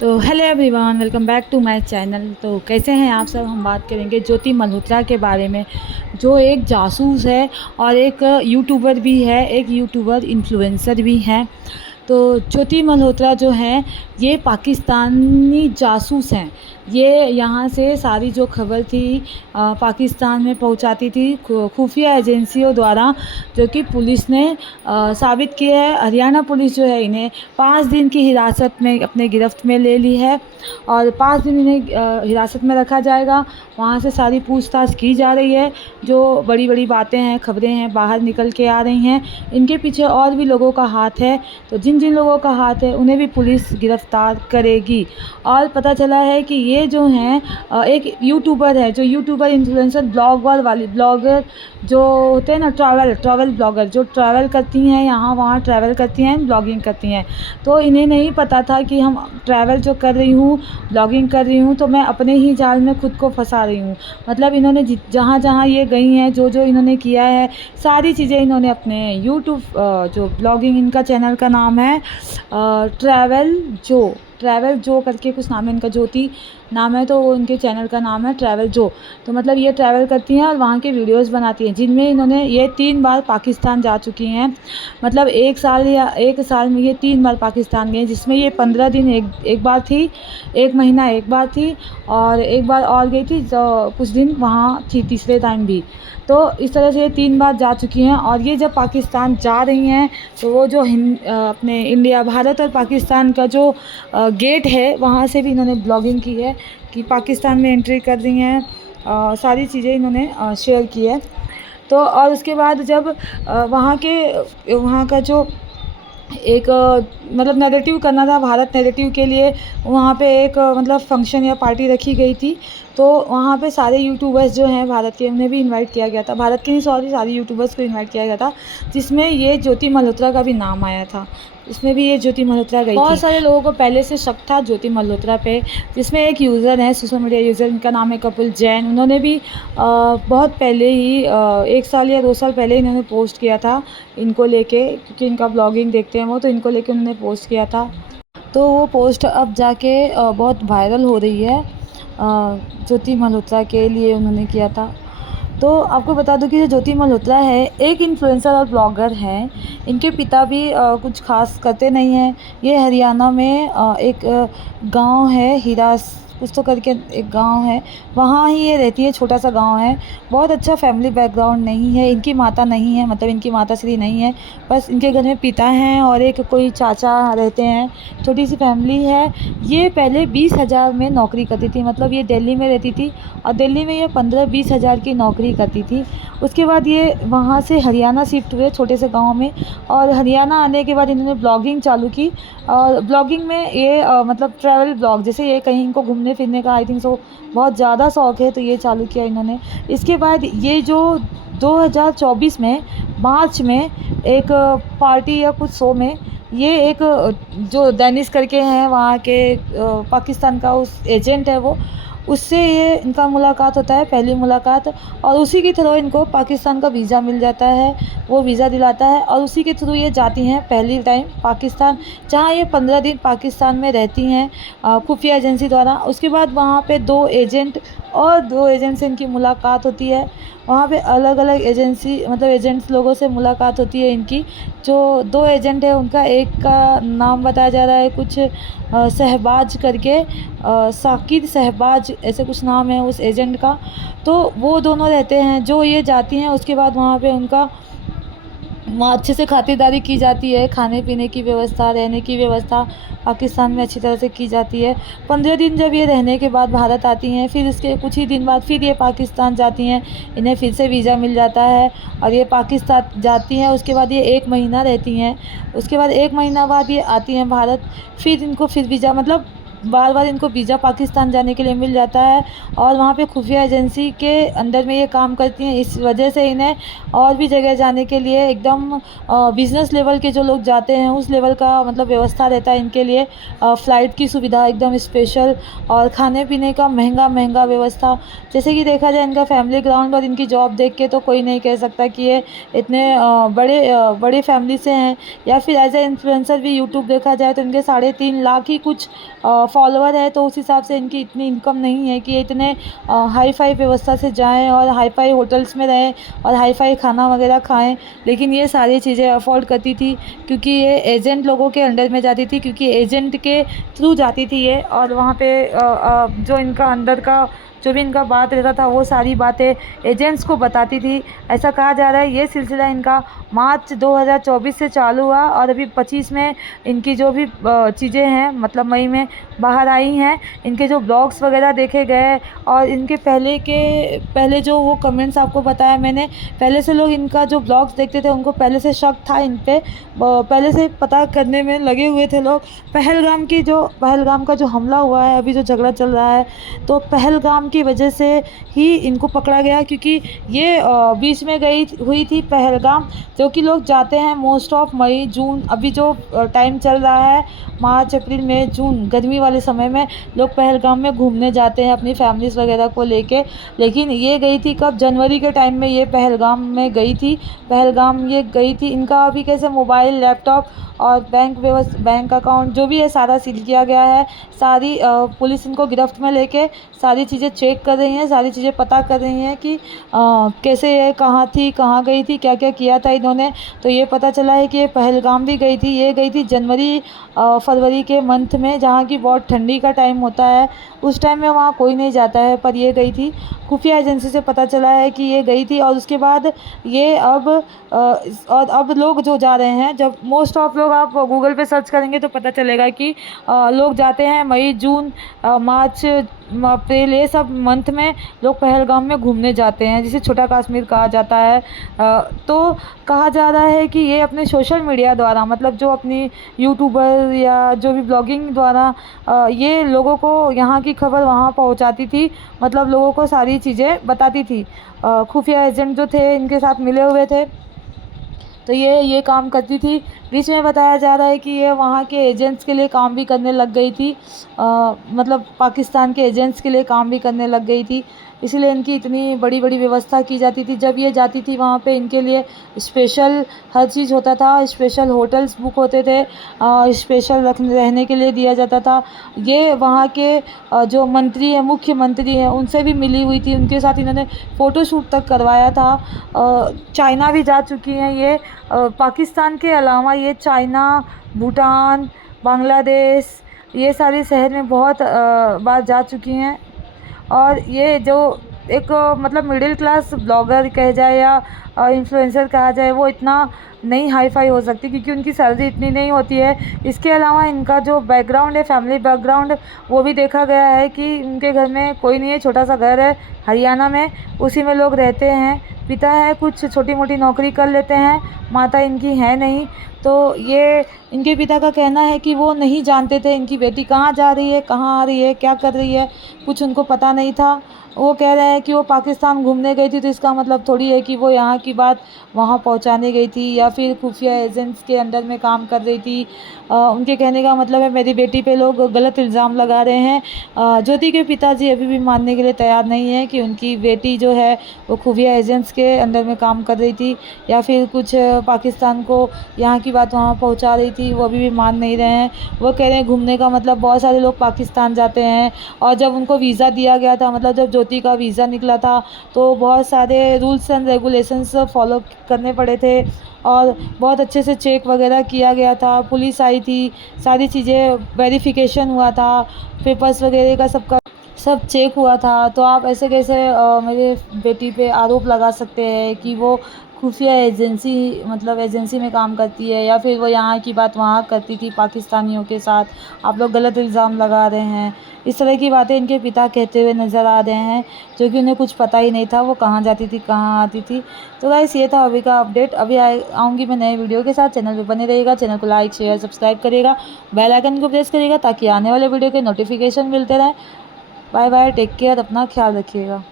तो hello everyone, welcome back to my channel. तो कैसे हैं आप सब। हम बात करेंगे ज्योति मल्होत्रा के बारे में, जो एक जासूस है और एक यूट्यूबर भी है, एक यूट्यूबर इन्फ्लुएंसर भी हैं। तो ज्योति मल्होत्रा जो हैं ये पाकिस्तानी जासूस हैं। ये यहाँ से सारी जो खबर थी पाकिस्तान में पहुँचाती थी खुफिया एजेंसियों द्वारा, जो कि पुलिस ने साबित किया है। हरियाणा पुलिस जो है इन्हें 5 दिन की हिरासत में अपने गिरफ्त में ले ली है और 5 दिन इन्हें हिरासत में रखा जाएगा। वहाँ से सारी पूछताछ की जा रही है। जो बड़ी बड़ी बातें हैं, खबरें हैं, बाहर निकल के आ रही हैं। इनके पीछे और भी लोगों का हाथ है, तो जिन जिन लोगों का हाथ है उन्हें भी पुलिस गिरफ्तार करेगी। और पता चला है कि ये जो हैं एक यूट्यूबर है, जो यूट्यूबर इन्फ्लुएंसर ब्लॉगर जो होते हैं ना, ट्रैवल ब्लॉगर, जो ट्रैवल करती हैं, यहाँ वहाँ ट्रैवल करती हैं, ब्लॉगिंग करती हैं। तो इन्हें नहीं पता था कि हम ट्रैवल जो कर रही हूँ, ब्लॉगिंग कर रही हूँ, तो मैं अपने ही जाल में खुद को फंसा रही हूँ। मतलब इन्होंने जहाँ जहाँ ये गई हैं, जो जो इन्होंने किया है, सारी चीज़ें इन्होंने अपने यूट्यूब जो ब्लॉगिंग, इनका चैनल का नाम है ट्रैवल जो करके कुछ नाम है इनका, ज्योति नाम है, तो वो इनके चैनल का नाम है ट्रैवल जो। तो मतलब ये ट्रैवल करती हैं और वहाँ के वीडियोस बनाती हैं, जिनमें इन्होंने ये 3 बार पाकिस्तान जा चुकी हैं। मतलब 1 साल में ये 3 बार पाकिस्तान गई, जिसमें ये 15 दिन एक बार थी, 1 महीना एक बार थी, और एक बार और गई थी जो कुछ दिन वहाँ थी तीसरे टाइम भी। तो इस तरह से ये 3 बार जा चुकी हैं। और ये जब पाकिस्तान जा रही हैं तो वो जो अपने इंडिया, भारत और पाकिस्तान का जो गेट है, वहाँ से भी इन्होंने ब्लॉगिंग की है कि पाकिस्तान में एंट्री कर रही हैं। सारी चीज़ें इन्होंने शेयर की है। तो और उसके बाद जब वहाँ का जो एक मतलब नैरेटिव करना था, भारत नैरेटिव के लिए, वहाँ पे एक मतलब फंक्शन या पार्टी रखी गई थी। तो वहाँ पे सारे यूट्यूबर्स जो हैं भारत के, उन्हें भी इनवाइट किया गया था। भारत के नहीं, सॉरी, सारे यूट्यूबर्स को इनवाइट किया गया था, जिसमें ये ज्योति मल्होत्रा का भी नाम आया था। इसमें भी ये ज्योति मल्होत्रा गई थी। बहुत सारे लोगों को पहले से शक था ज्योति मल्होत्रा पे, जिसमें एक यूज़र है, सोशल मीडिया यूज़र, इनका नाम है कपिल जैन। उन्होंने भी बहुत पहले ही 1 साल या 2 साल पहले इन्होंने पोस्ट किया था इनको लेके, क्योंकि इनका ब्लॉगिंग देखते हैं वो, तो इनको लेके उन्होंने पोस्ट किया था। तो वो पोस्ट अब जाके बहुत वायरल हो रही है। ज्योति मल्होत्रा के लिए उन्होंने किया था। तो आपको बता दूं कि जो ज्योति मल्होत्रा है एक इन्फ्लुएंसर और ब्लॉगर हैं। इनके पिता भी कुछ खास करते नहीं हैं। ये हरियाणा में एक गांव है, हिरास कुछ तो करके एक गांव है, वहाँ ही ये रहती है। छोटा सा गांव है, बहुत अच्छा फैमिली बैकग्राउंड नहीं है। इनकी माता नहीं है, मतलब इनकी माता श्री नहीं है, बस इनके घर में पिता हैं और एक कोई चाचा रहते हैं। छोटी सी फैमिली है। ये पहले 20,000 में नौकरी करती थी, मतलब ये दिल्ली में रहती थी और दिल्ली में ये 15-20 हज़ार की नौकरी करती थी। उसके बाद ये वहाँ से हरियाणा शिफ्ट हुए, छोटे से गांव में, और हरियाणा आने के बाद इन्होंने ब्लॉगिंग चालू की। और ब्लॉगिंग में ये मतलब ट्रैवल ब्लॉग, जैसे ये कहीं इनको घूमने फिरने का आई थिंक सो बहुत ज़्यादा शौक़ है, तो ये चालू किया इन्होंने। इसके बाद ये जो 2024 में मार्च में एक पार्टी या कुछ शो में, ये एक जो डेनिस करके हैं वहाँ के पाकिस्तान का उस एजेंट है, वो उससे ये इनका मुलाकात होता है, पहली मुलाकात। और उसी के थ्रू इनको पाकिस्तान का वीज़ा मिल जाता है, वो वीज़ा दिलाता है और उसी के थ्रू ये जाती हैं पहली टाइम पाकिस्तान, जहाँ ये 15 दिन पाकिस्तान में रहती हैं खुफिया एजेंसी द्वारा। उसके बाद वहाँ पे 2 एजेंट से इनकी मुलाकात होती है। वहाँ पे अलग अलग एजेंसी, मतलब एजेंट्स लोगों से मुलाकात होती है इनकी। जो 2 एजेंट है, उनका एक का नाम बताया जा रहा है कुछ शहबाज करके, साकिर शहबाज ऐसे कुछ नाम है उस एजेंट का। तो वो दोनों रहते हैं। जो ये जाती हैं उसके बाद वहाँ पे उनका वहाँ अच्छे से खातिरदारी की जाती है, खाने पीने की व्यवस्था, रहने की व्यवस्था पाकिस्तान में अच्छी तरह से की जाती है। 15 दिन जब ये रहने के बाद भारत आती हैं, फिर इसके कुछ ही दिन बाद फिर ये पाकिस्तान जाती हैं। इन्हें फिर से वीज़ा मिल जाता है और ये पाकिस्तान जाती हैं। उसके बाद ये 1 महीना रहती हैं। उसके बाद 1 महीना बाद ये आती हैं भारत। फिर इनको फिर वीज़ा, मतलब बार बार इनको वीज़ा पाकिस्तान जाने के लिए मिल जाता है और वहाँ पे खुफिया एजेंसी के अंडर में ये काम करती हैं। इस वजह से इन्हें और भी जगह जाने के लिए एकदम बिज़नेस लेवल के जो लोग जाते हैं उस लेवल का मतलब व्यवस्था रहता है इनके लिए। फ़्लाइट की सुविधा एकदम स्पेशल और खाने पीने का महंगा व्यवस्था। जैसे कि देखा जाए इनका फैमिली ग्राउंड और इनकी जॉब देख के तो कोई नहीं कह सकता कि ये इतने बड़े फैमिली से हैं। या फिर एज ए इन्फ्लुएंसर भी यूट्यूब देखा जाए तो इनके 3.5 लाख ही कुछ फॉलोवर है, तो उस हिसाब से इनकी इतनी इनकम नहीं है कि ये इतने हाई फाई व्यवस्था से जाएं और हाई फाई होटल्स में रहें और हाई फाई खाना वगैरह खाएं। लेकिन ये सारी चीज़ें अफोर्ड करती थी क्योंकि ये एजेंट लोगों के अंडर में जाती थी, क्योंकि एजेंट के थ्रू जाती थी ये, और वहाँ पे जो इनका अंदर का जो भी इनका बात रहता था वो सारी बातें एजेंट्स को बताती थी। ऐसा कहा जा रहा है ये सिलसिला इनका मार्च 2024 से चालू हुआ और अभी 25 में इनकी जो भी चीज़ें हैं, मतलब मई में बाहर आई हैं। इनके जो ब्लॉग्स वगैरह देखे गए और इनके पहले जो वो कमेंट्स आपको बताया मैंने, पहले से लोग इनका जो ब्लॉग्स देखते थे उनको पहले से शक था इन पे, पहले से पता करने में लगे हुए थे लोग। पहलगाम का जो हमला हुआ है, अभी जो झगड़ा चल रहा है, तो पहलगाम की वजह से ही इनको पकड़ा गया, क्योंकि ये बीच में हुई थी पहलगाम, जो कि लोग जाते हैं मोस्ट ऑफ मई जून, अभी जो टाइम चल रहा है मार्च अप्रैल मई जून, गर्मी वाले समय में लोग पहलगाम में घूमने जाते हैं अपनी फैमिलीज़ वगैरह को लेके। लेकिन ये गई थी कब? जनवरी के टाइम में ये पहलगाम में गई थी। पहलगाम ये गई थी, इनका अभी कैसे मोबाइल, लैपटॉप और बैंक अकाउंट जो भी है सारा सील किया गया है। सारी पुलिस इनको गिरफ्त में लेके सारी चीज़ें चेक कर रही हैं, सारी चीज़ें पता कर रही हैं कि कैसे ये कहाँ थी, कहाँ गई थी, क्या क्या किया था इन्होंने। तो ये पता चला है कि ये पहलगाम भी गई थी। ये गई थी जनवरी फरवरी के मंथ में, जहाँ की बहुत ठंडी का टाइम होता है, उस टाइम में वहाँ कोई नहीं जाता है, पर ये गई थी। खुफिया एजेंसी से पता चला है कि ये गई थी और उसके बाद ये अब लोग जो जा रहे हैं, जब मोस्ट ऑफ लोग आप गूगल पे सर्च करेंगे तो पता चलेगा कि लोग जाते हैं मई जून मार्च अप्रैल, ये सब मंथ में लोग पहलगाम में घूमने जाते हैं, जिसे छोटा कश्मीर कहा जाता है। तो कहा जा रहा है कि ये अपने सोशल मीडिया द्वारा, मतलब जो अपनी यूट्यूबर या जो भी ब्लॉगिंग द्वारा ये लोगों को यहाँ की खबर वहाँ पहुँचाती थी, मतलब लोगों को सारी चीज़ें बताती थी। खुफिया एजेंट जो थे इनके साथ मिले हुए थे, तो ये काम करती थी। बीच में बताया जा रहा है कि ये वहाँ के एजेंट्स के लिए काम भी करने लग गई थी, मतलब पाकिस्तान के एजेंट्स के लिए काम भी करने लग गई थी, इसलिए इनकी इतनी बड़ी बड़ी व्यवस्था की जाती थी। जब ये जाती थी वहाँ पे इनके लिए स्पेशल हर चीज़ होता था, स्पेशल होटल्स बुक होते थे, स्पेशल रहने के लिए दिया जाता था। ये वहाँ के जो मंत्री हैं, मुख्यमंत्री हैं, उनसे भी मिली हुई थी, उनके साथ इन्होंने फ़ोटोशूट तक करवाया था। चाइना भी जा चुकी हैं ये, पाकिस्तान के अलावा ये चाइना, भूटान, बांग्लादेश, ये सारे शहर में बहुत बार जा चुकी हैं। और ये जो एक मतलब मिडिल क्लास ब्लॉगर कह जाए या इन्फ्लुएंसर कहा जाए, वो इतना नहीं हाई फाई हो सकती क्योंकि उनकी सैलरी इतनी नहीं होती है। इसके अलावा इनका जो बैकग्राउंड है, फैमिली बैकग्राउंड, वो भी देखा गया है कि उनके घर में कोई नहीं है, छोटा सा घर है हरियाणा में, उसी में लोग रहते हैं। पिता है, कुछ छोटी मोटी नौकरी कर लेते हैं, माता इनकी है नहीं। तो ये इनके पिता का कहना है कि वो नहीं जानते थे इनकी बेटी कहाँ जा रही है, कहाँ आ रही है, क्या कर रही है, कुछ उनको पता नहीं था। वो कह रहे हैं कि वो पाकिस्तान घूमने गई थी, तो इसका मतलब थोड़ी है कि वो यहाँ की बात वहाँ पहुँचाने गई थी या फिर खुफिया एजेंट्स के अंडर में काम कर रही थी। उनके कहने का मतलब है मेरी बेटी पे लोग गलत इल्ज़ाम लगा रहे हैं। ज्योति के पिताजी अभी भी मानने के लिए तैयार नहीं है कि उनकी बेटी जो है वो खुफिया एजेंट्स के अंडर में काम कर रही थी या फिर कुछ पाकिस्तान को यहाँ की बात वहाँ पहुँचा रही थी। वो अभी भी मान नहीं रहे हैं। वो कह रहे हैं घूमने का मतलब बहुत सारे लोग पाकिस्तान जाते हैं, और जब उनको वीज़ा दिया गया था, मतलब जब ज्योति का वीज़ा निकला था, तो बहुत सारे रूल्स एंड रेगुलेशंस फॉलो करने पड़े थे और बहुत अच्छे से चेक वगैरह किया गया था। पुलिस आई थी, सारी चीज़ें वेरिफिकेशन हुआ था, पेपर्स वगैरह का सब चेक हुआ था। तो आप ऐसे कैसे मेरे बेटी पे आरोप लगा सकते हैं कि वो खुफिया एजेंसी, मतलब एजेंसी में काम करती है या फिर वो यहाँ की बात वहाँ करती थी पाकिस्तानियों के साथ। आप लोग गलत इल्ज़ाम लगा रहे हैं। इस तरह की बातें इनके पिता कहते हुए नज़र आ रहे हैं, जो कि उन्हें कुछ पता ही नहीं था वो कहाँ जाती थी, कहाँ आती थी। तो गाइस, ये था अभी का अपडेट। अभी आऊँगी मैं नए वीडियो के साथ। चैनल पे बने रहिएगा, चैनल को लाइक शेयर सब्सक्राइब करिएगा, बेल आइकन को प्रेस करिएगा ताकि आने वाले वीडियो के नोटिफिकेशन मिलते रहें। बाय बाय, टेक केयर, अपना ख्याल रखिएगा।